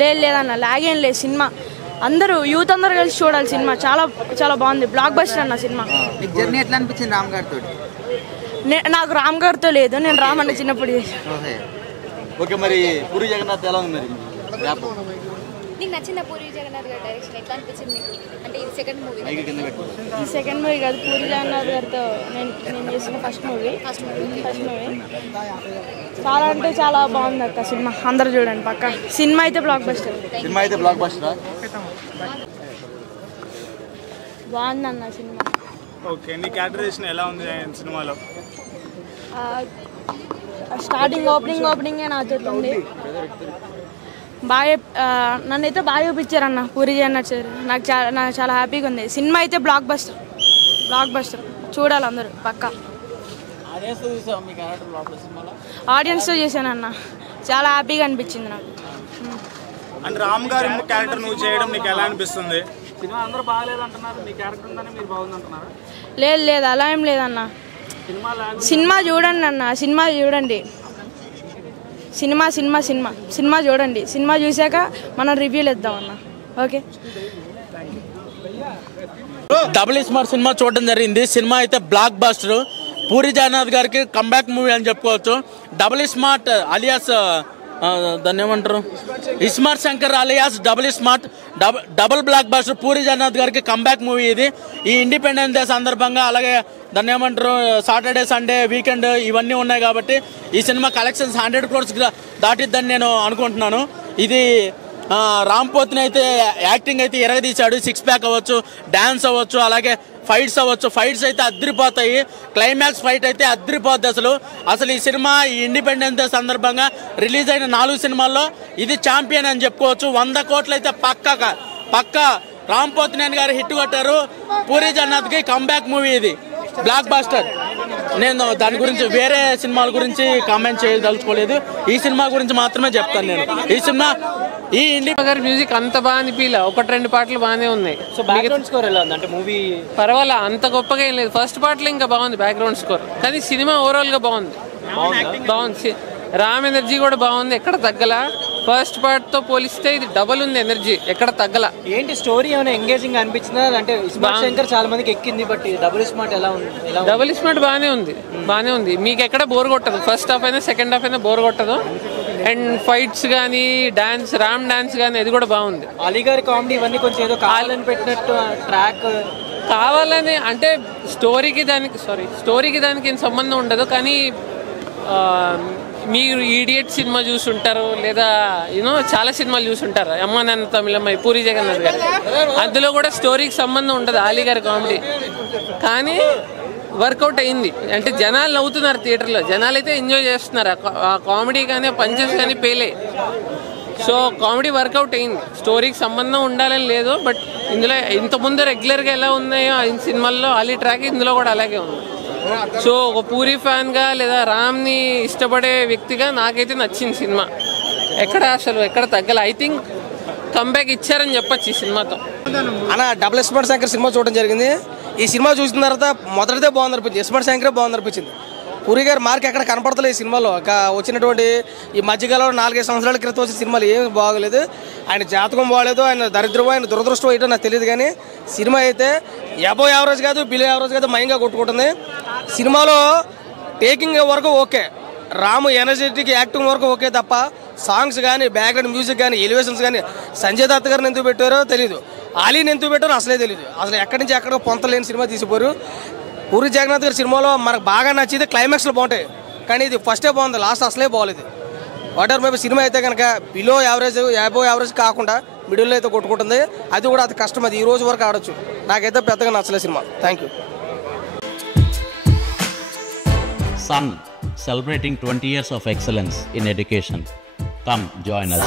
లేదన్న లాగ్ ఏం లేదు సినిమా. అందరూ యూత్ అందరూ కలిసి చూడాలి సినిమా. చాలా చాలా బాగుంది, బ్లాక్ బస్టర్ అన్న సినిమా. జర్నీ ఎట్లా అనిపించింది రామ్ గారితో? నాకు రామ్ గారితో లేదు, నేను రామ్ అన్న చిన్నప్పుడు చేశాను. ఓకే, మరి పూరి జగన్నాథ్ ఎలా ఉంది? మరి నీకు నచ్చిందా పూరి జగన్నాథ్ గారి డైరెక్షన్? ఎట్లా అనిపించింది నీకు? అంటే ఇది సెకండ్ మూవీ కాదు, పూరి జగన్నాథ్ గారితో నేను చేసిన ఫస్ట్ మూవీ. చాలా అంటే చాలా బాగుంది అక్క సినిమా. అందరూ చూడండి పక్క. సినిమా అయితే బ్లాక్ బస్టర్. బాగుందన్న సినిమా. ఓకే, నీ క్యారెక్టరైజేషన్ ఎలా ఉంది సినిమాలో? స్టార్టింగ్ ఓపెనింగ్ నాతో ఉంది. బాగా నన్నైతే బాగా చూపించారన్న పూరి జగన్నాథ్ సార్. నాకు చాలా హ్యాపీగా ఉంది. సినిమా అయితే బ్లాక్ బస్టర్ చూడాలి అందరూ పక్కా. ఆడియన్స్తో చేశానన్న, చాలా హ్యాపీగా అనిపించింది నాకు. అంటే రామ్ గారి క్యారెక్టర్ నువ్వు చేయడం నీకు ఎలా అనిపిస్తుంది? సినిమా అందరూ బాగాలేదంటున్నారు, నీ క్యారెక్టర్ ఉందని మీరు బాగుందంటున్నారా? లేదు అలా ఏం లేదన్న. సినిమా చూడండి అన్న, సినిమా చూడండి. సినిమా చూడండి. సినిమా చూసాక మనం రివ్యూలు ఇద్దామన్న. ఓకే, డబుల్ స్మార్ట్ సినిమా చూడడం జరిగింది. సినిమా అయితే బ్లాక్ బస్టర్. పూరి జగన్నాథ్ గారికి కంబ్యాక్ మూవీ అని చెప్పుకోవచ్చు. డబుల్ స్మార్ట్ అలియాస్ దాన్ని ఏమంటారు, iSmart Shankar alias double blockbuster. Puri Jagannadh గారికి కంబ్యాక్ మూవీ ఇది. ఈ ఇండిపెండెన్స్ డే సందర్భంగా, అలాగే దాన్ని ఏమంటారు, సాటర్డే సండే వీకెండ్ ఇవన్నీ ఉన్నాయి కాబట్టి ఈ సినిమా కలెక్షన్స్ 100 crores దాటిద్దని నేను అనుకుంటున్నాను. ఇది రామ్ పోతిని అయితే యాక్టింగ్ అయితే ఎరగదీశాడు. 6 ప్యాక్ అవ్వచ్చు, డ్యాన్స్ అవ్వచ్చు, అలాగే ఫైట్స్ అవ్వచ్చు. ఫైట్స్ అయితే అద్దరిపోతాయి. క్లైమాక్స్ ఫైట్ అయితే అద్దరిపోద్ది. అసలు ఈ సినిమా ఈ ఇండిపెండెన్స్ డే సందర్భంగా రిలీజ్ అయిన 4 సినిమాల్లో ఇది ఛాంపియన్ అని చెప్పుకోవచ్చు. 100 కోట్లు అయితే పక్కా రామ్ పోతినేని గారు హిట్ కొట్టారు. పూరి జగన్నాథ్కి కంబ్యాక్ మూవీ ఇది, బ్లాక్ బాస్టర్. నేను దాని గురించి వేరే సినిమాల గురించి కామెంట్ చేయదలుచుకోలేదు. ఈ సినిమా గురించి మాత్రమే చెప్తాను నేను. ఈ సినిమా ఈ గారి మ్యూజిక్ అంత బాగా అనిపించలే. 1-2 పాటలు బాగానే ఉన్నాయి. సో బ్యాక్గ్రౌండ్ స్కోర్ ఎలా ఉంది? అంటే మూవీ పర్వాలా, అంత గొప్పగా ఏం లేదు. ఫస్ట్ పార్ట్లో ఇంకా బాగుంది బ్యాక్గ్రౌండ్ స్కోర్, కానీ సినిమా ఓవరాల్ గా బాగుంది. రామ్ ఎనర్జీ కూడా బాగుంది, ఎక్కడ తగ్గల. ఫస్ట్ పార్ట్ తో పోలిస్తే ఇది డబుల్ ఉంది ఎనర్జీ, ఎక్కడ తగ్గల. ఏంటి స్టోరీ ఏమైనా ఎంగేజింగ్ అనిపించిందా? అంటే ఇస్మార్ట్ శంకర్ చాలా మందికి ఎక్కింది, బట్ డబుల్ స్మార్ట్ ఎలా ఉంది? డబుల్ స్మార్ట్ బాగానే ఉంది. మీకు ఎక్కడ బోర్ కొట్టదు. ఫస్ట్ హాఫ్ అయినా సెకండ్ హాఫ్ అయినా బోర్ కొట్టదు. అండ్ ఫైట్స్ కానీ, రామ్ డాన్స్ కానీ అది కూడా బాగుంది. అలీ గారి కామెడీ ఇవన్నీ కొంచెం ఏదో కావాలని పెట్టినట్టు ట్రాక్ కావాలని అంటే స్టోరీకి దానికి ఏం సంబంధం ఉండదు. కానీ మీరు ఈడియట్ సినిమా చూసుంటారు, లేదా చాలా సినిమాలు చూసుంటారు. అమ్మ నాన్న తమిళమ్మాయి, పూరి జగన్నాథ్ గారు, అందులో కూడా స్టోరీకి సంబంధం ఉండదు అలీ గారి కామెడీ. కానీ వర్కౌట్ అయింది. అంటే జనాలు నవ్వుతున్నారు థియేటర్లో, జనాలు అయితే ఎంజాయ్ చేస్తున్నారు. ఆ కామెడీ కానీ పంచెస్ కానీ పేలే. సో కామెడీ వర్కౌట్ అయింది. స్టోరీకి సంబంధం ఉండాలని లేదు, బట్ ఇందులో ఇంతకుముందు రెగ్యులర్గా ఎలా ఉన్నాయో ఆ సినిమాల్లో అలీ ట్రాక్ ఇందులో కూడా అలాగే ఉంది. సో ఒక పూరి ఫ్యాన్గా లేదా రామ్ని ఇష్టపడే వ్యక్తిగా నాకైతే నచ్చింది సినిమా. ఎక్కడ తగ్గల. ఐ థింక్ కంబ్యాక్ ఇచ్చారని చెప్పచ్చు ఈ సినిమాతో. అన్న డబుల్ ఇస్మార్ట్ శంకర్ సినిమా చూడడం జరిగింది. ఈ సినిమా చూసిన తర్వాత మొదటిదే బాగుంది అనిపించింది. ఇస్మార్ట్ శంకరే బాగుంది అనిపించింది. పూరి గారి మార్క్ ఎక్కడ కనపడతలేదు ఈ సినిమాలో. వచ్చినటువంటి ఈ మధ్యకాలంలో 4-5 సంవత్సరాల క్రితం వచ్చిన సినిమాలు ఏమి బాగోలేదు. ఆయన జాతకం బాగలేదు, ఆయన దరిద్రం, ఆయన దురదృష్టం ఏంటో నాకు తెలియదు. కానీ సినిమా అయితే అబోవ్ యావరేజ్ కాదు, బిలో యావరేజ్ కాదు, మైంగా కొట్టుకుంటుంది. సినిమాలో టేకింగ్ వరకు ఓకే, రాము ఎనర్జెటిక్ యాక్టింగ్ వరకు ఓకే తప్ప సాంగ్స్ కానీ, బ్యాక్గ్రౌండ్ మ్యూజిక్ కానీ, ఎలివేషన్స్ కానీ సంజయ్ దత్ గారిని ఎందుకు పెట్టారో తెలియదు, ఆలీని ఎందుకు పెట్టారో అసలే తెలియదు. అసలు ఎక్కడి నుంచి ఎక్కడికి పొంతలేని సినిమా తీసిపోరు. పూరి జగన్నాథ్ గారి సినిమాలో మనకు బాగా నచ్చింది క్లైమాక్స్లో బాగుంటాయి, కానీ ఇది ఫస్టే బాగుంది, లాస్ట్ అసలే బాగోలేదు. వాటర్ మేబీ సినిమా అయితే కనుక బిలో యావరేజ్, అబోవ్ యావరేజ్ కాకుండా మిడిల్లో అయితే కొట్టుకుంటుంది. అది కూడా అది కష్టం, అది ఈ రోజు వరకు ఆడొచ్చు. నాకైతే పెద్దగా నచ్చలేదు cinema. Thank you. Sun, celebrating 20 years of excellence in education. Come join us.